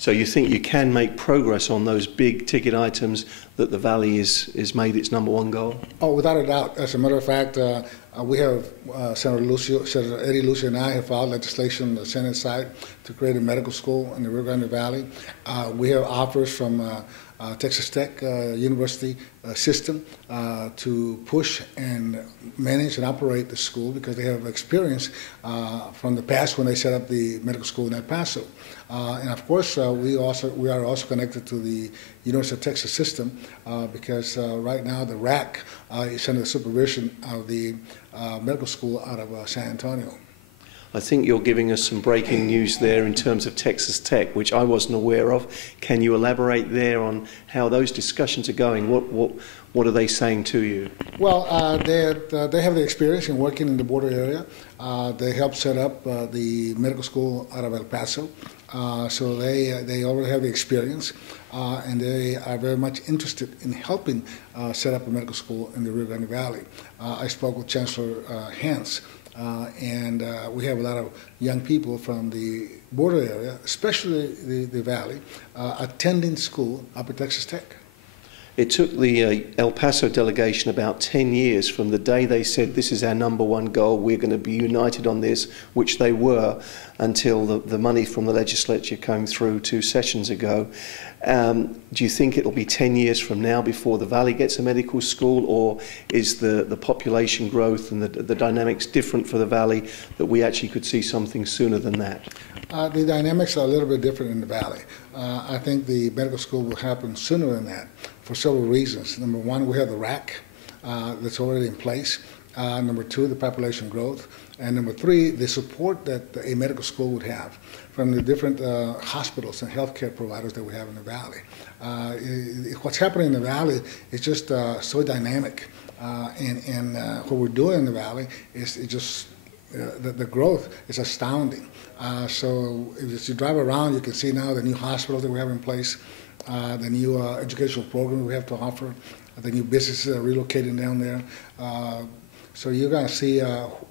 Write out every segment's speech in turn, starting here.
So you think you can make progress on those big ticket items that the Valley is made its #1 goal? Oh, without a doubt. As a matter of fact, we have Senator Eddie Lucio and I have filed legislation on the Senate side to create a medical school in the Rio Grande Valley. We have offers from Texas Tech University system to push and manage and operate the school because they have experience from the past when they set up the medical school in El Paso. And of course, we are also connected to the University of Texas system because right now the RAC is under the supervision of the medical school out of San Antonio. I think you're giving us some breaking news there in terms of Texas Tech, which I wasn't aware of. Can you elaborate there on how those discussions are going? What are they saying to you? Well, they have the experience in working in the border area. They helped set up the medical school out of El Paso. So they already have the experience, and they are very much interested in helping set up a medical school in the Rio Grande Valley. I spoke with Chancellor Hance, and we have a lot of young people from the border area, especially the Valley, attending school up at Texas Tech. It took the El Paso delegation about 10 years from the day they said this is our #1 goal, we're going to be united on this, which they were, until the money from the legislature came through 2 sessions ago. Do you think it'll be 10 years from now before the Valley gets a medical school, or is the population growth and the dynamics different for the Valley that we actually could see something sooner than that? The dynamics are a little bit different in the Valley. I think the medical school will happen sooner than that for several reasons. Number one, we have the RAC that's already in place. Number two, the population growth. And number three, the support that a medical school would have from the different hospitals and healthcare providers that we have in the Valley. What's happening in the Valley is just so dynamic. And what we're doing in the Valley is just the growth is astounding. So as you drive around, you can see now the new hospitals that we have in place, the new educational program we have to offer, the new businesses are relocating down there. So you're going to see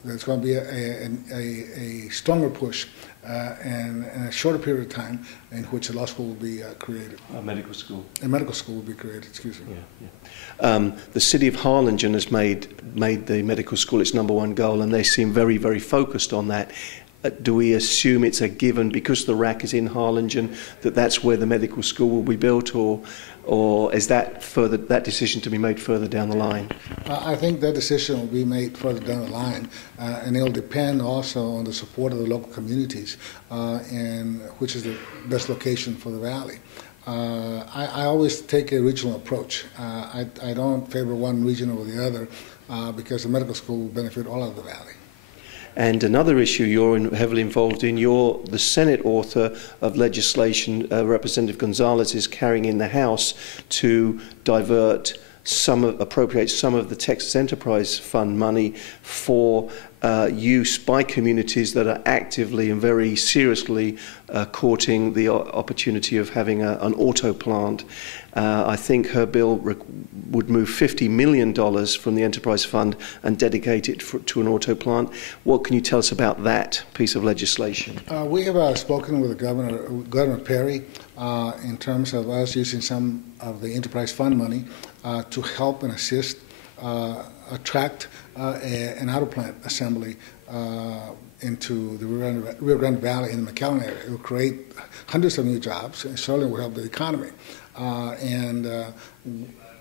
there's going to be a stronger push and in a shorter period of time in which a law school will be created. A medical school. A medical school will be created, excuse me. Yeah. The city of Harlingen has made the medical school its #1 goal, and they seem very, very focused on that. Do we assume it's a given because the RAC is in Harlingen that that's where the medical school will be built, or is that decision to be made further down the line? I think that decision will be made further down the line, and it will depend also on the support of the local communities and which is the best location for the Valley. I always take a regional approach. I don't favor one region over the other because the medical school will benefit all of the Valley. And another issue you're heavily involved in, you're the Senate author of legislation Representative Gonzalez is carrying in the House to appropriate some of the Texas Enterprise Fund money for use by communities that are actively and very seriously courting the opportunity of having an auto plant. I think her bill would move $50 million from the Enterprise Fund and dedicate it to an auto plant. What can you tell us about that piece of legislation? We have spoken with Governor Perry in terms of us using some of the Enterprise Fund money to help and assist attract an auto plant assembly into the Rio Grande Valley in the McAllen area. It will create hundreds of new jobs and certainly will help the economy. And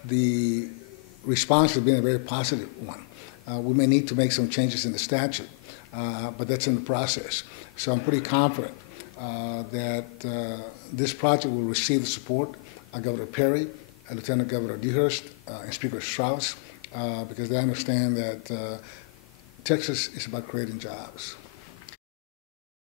the response has been a very positive one. We may need to make some changes in the statute, but that's in the process. So I'm pretty confident that this project will receive the support of Governor Perry, Lieutenant Governor Dehurst, and Speaker Strauss, because they understand that Texas is about creating jobs.